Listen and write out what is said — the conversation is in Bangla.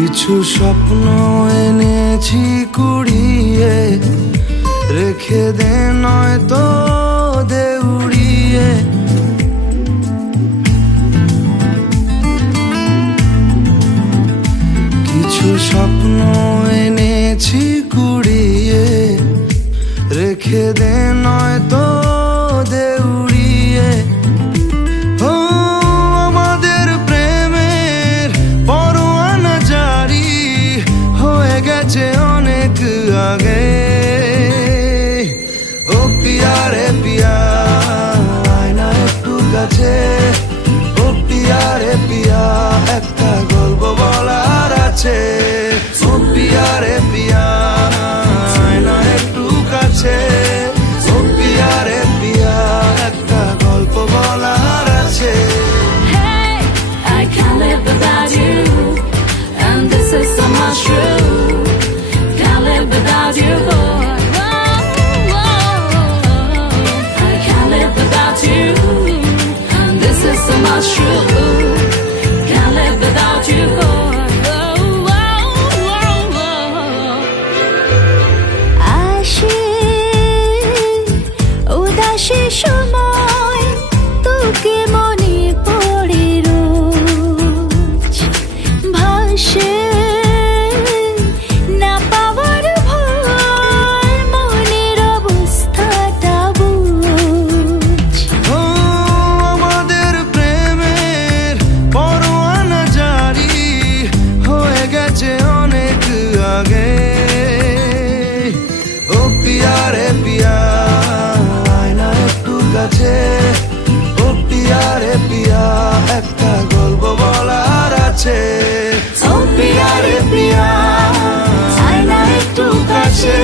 কিছু স্বপ্ন এনেছি কুড়িয়ে, রেখে দে নয়তো দে উড়িয়ে। কিছু স্বপ্ন এনেছি কুড়িয়ে, রেখে দে নয়তো দে উড়িয়ে। ও আমাদের প্রেমের পরোয়ানা জারি হয়ে গেছে অনেক আগে। ও পিয়া রে পিয়া, আয় না একটু কাছে। ও পিয়া রে পিয়া, একটা গল্প বলার আছে। ও পিয়া রে পিয়া, আয় না একটু কাছে। ও পিয়া রে পিয়া, একটা গল্প বলার আছে। Hey, I can't live without you, and this is so much true. Can't live without you, boy. I can't live without you, and this is so much true. Can't live without you, boy. উদাসী সময় তোকে মনে পড়ে রোজ, ভাসে না পাওয়ার ভয়, মনের অবস্থাটা বুঝ। ও আমাদের প্রেমের পরোয়ানা জারি হয়ে গেছে অনেক আগে। ও পিয়া রে পিয়া, আয় না একটু কাছে। ও পিয়া রে পিয়া, একটা গল্প বলার আছে। ও পিয়া রে পিয়া, আয় না একটু কাছে।